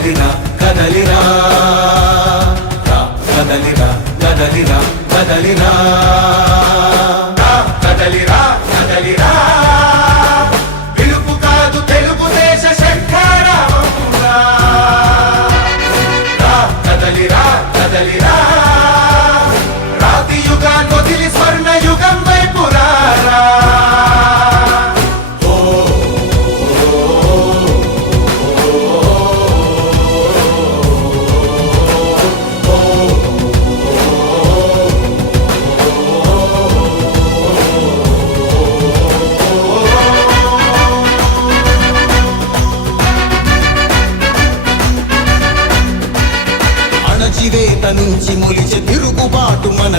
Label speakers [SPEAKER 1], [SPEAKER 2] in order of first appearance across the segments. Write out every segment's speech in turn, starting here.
[SPEAKER 1] కదలిరా కదలిరా. కదలిరా కదలిరా కదలిరా. కదలిరా కదలిరా. పిలుపు కాదు తెలుగుదేశ శంఖారావమురా రా, కదలిరా కదలిరా.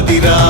[SPEAKER 2] తిరుగుబాటు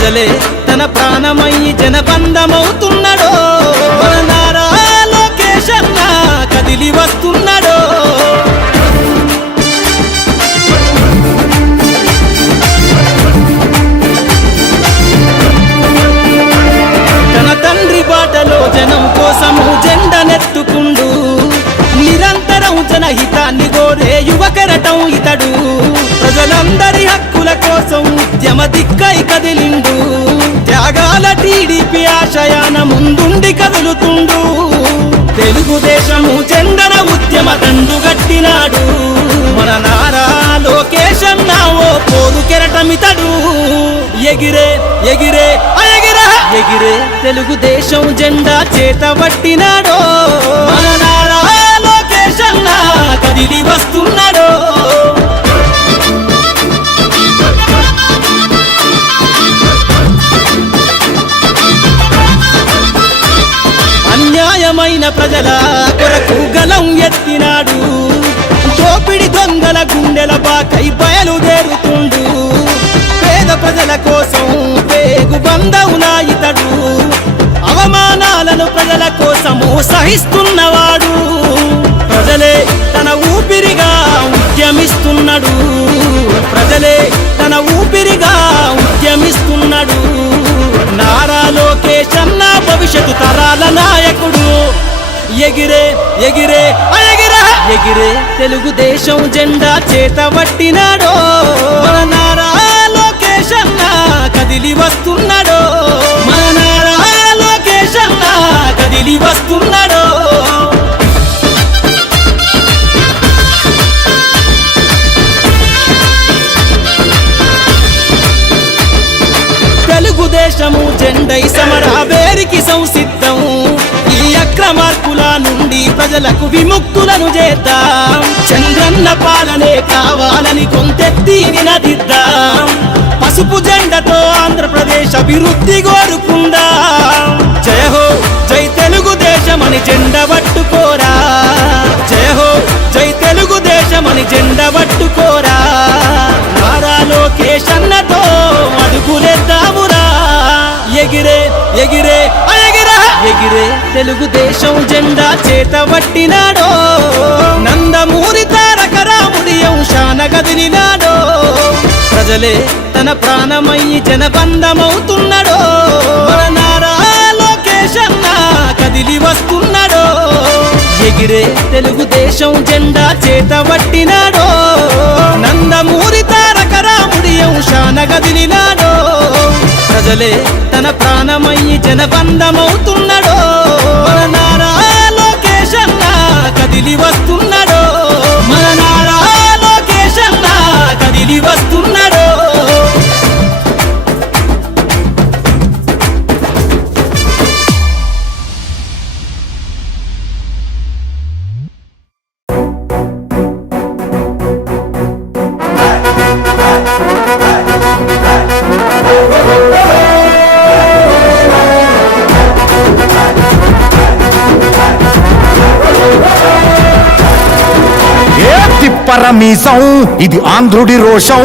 [SPEAKER 3] ప్రజలే తన ప్రాణమయ్యి జనబంధమవుతున్నాడో. మన నారా లోకేష్ కదిలి వస్తున్నాడో. ఎగిరే ఎగిరే ఎగిరే. ఎగిరే తెలుగుదేశం జెండా చేత పట్టినాడో. కదిలి వస్తున్నాడో. అన్యాయమైన ప్రజల కొరకు గలం ఎత్తినాడు. దోపిడి దొంగల గుండెల బాకై బయలుదేరుతుండు పేద ప్రజల కోసం పేగు బంధవులా ఇతడు అవమానాలను ప్రజల కోసము సహిస్తున్నవాడు. ప్రజలే తన ఊపిరిగా ఉద్యమిస్తున్నాడు. ప్రజలే తన ఊపిరిగా ఉద్యమిస్తున్నాడు. నారా లోకేష్ అన్న భవిష్యత్తు తరాల నాయకుడు. ఎగిరే ఎగిరే ఎగిరే ఎగిరే తెలుగుదేశం జెండా చేత పట్టినాడో కదిలి వస్తున్నాడో. మన కదిలి వస్తున్నాడో. తెలుగుదేశము జెండై సమరా వేరికి సంసిద్ధం. ఈ అక్రమార్కుల నుండి ప్రజలకు విముక్తులను చేద్దాం. చంద్రన్న పాలనే కావాలని కొంతెత్తి నినదిద్దాం. పసుపు జెండతో ఆంధ్రప్రదేశ్ అభివృద్ధి కోరుకుందా? జయ హో జై తెలుగుదేశం అని జెండ పట్టుకోరా. జయ హో జై తెలుగుదేశం అని జెండ పట్టుకోరా. నారా లోకేష్ అన్నతో అడుగులేద్దామురా. ఎగిరే ఎగిరే ఎగిరే. తెలుగుదేశం జెండా చేత పట్టినాడో. నందమూరి తారక రాముడి అంశాన కదిలినాడో ప్రజలే తన ప్రాణమయ్యి జనబంధమవుతున్నాడో. మన నారా కదిలి వస్తున్నాడో. ఎగిరే తెలుగుదేశం జెండా చేత పట్టినాడో నందమూరి తారక రాముడి అంశాన కదిలినాడో. ప్రజలే తన ప్రాణమయ్యి జనబంధమవుతున్నాడో. మన నారా కదిలి వస్తున్నాడో. మన నారా లోకేశన్న కదిలి వస్తున్నాడు.
[SPEAKER 1] మీసం. ఇది ఆంధ్రుడి రోషం.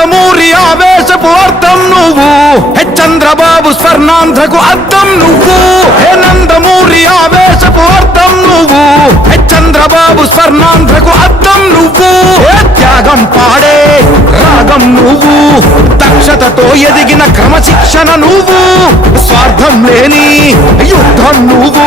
[SPEAKER 1] నందమూరి ఆవేశపు అర్థం నువ్వు. హె చంద్రబాబు స్వర్ణాంధ్రకు అర్థం నువ్వు. హే నందమూరి ఆవేశపు అర్థం నువ్వు. హె చంద్రబాబు స్వర్ణాంధ్రకు అర్థం నువ్వు. త్యాగం పాడే రాగం నువ్వు. దక్షతతో ఎదిగిన క్రమశిక్షణ నువ్వు. స్వార్థం లేని యుద్ధం నువ్వు.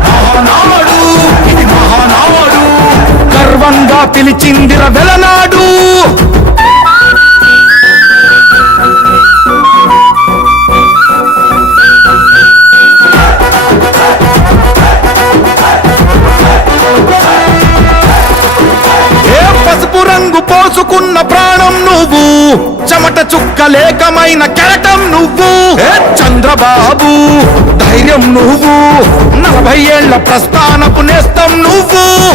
[SPEAKER 1] గర్వంగా పిలిచిందిర వెలనాడు. ఏ పసుపు రంగు పోసుకున్న ప్రాణం నువ్వు? చెమట చుక్క లేకమైన కెరటం నువ్వు? ఏ చంద్రబాబు ధైర్యం నువ్వు? నలభై ఏళ్ళ ప్రస్థానపు నేస్తం నువ్వు?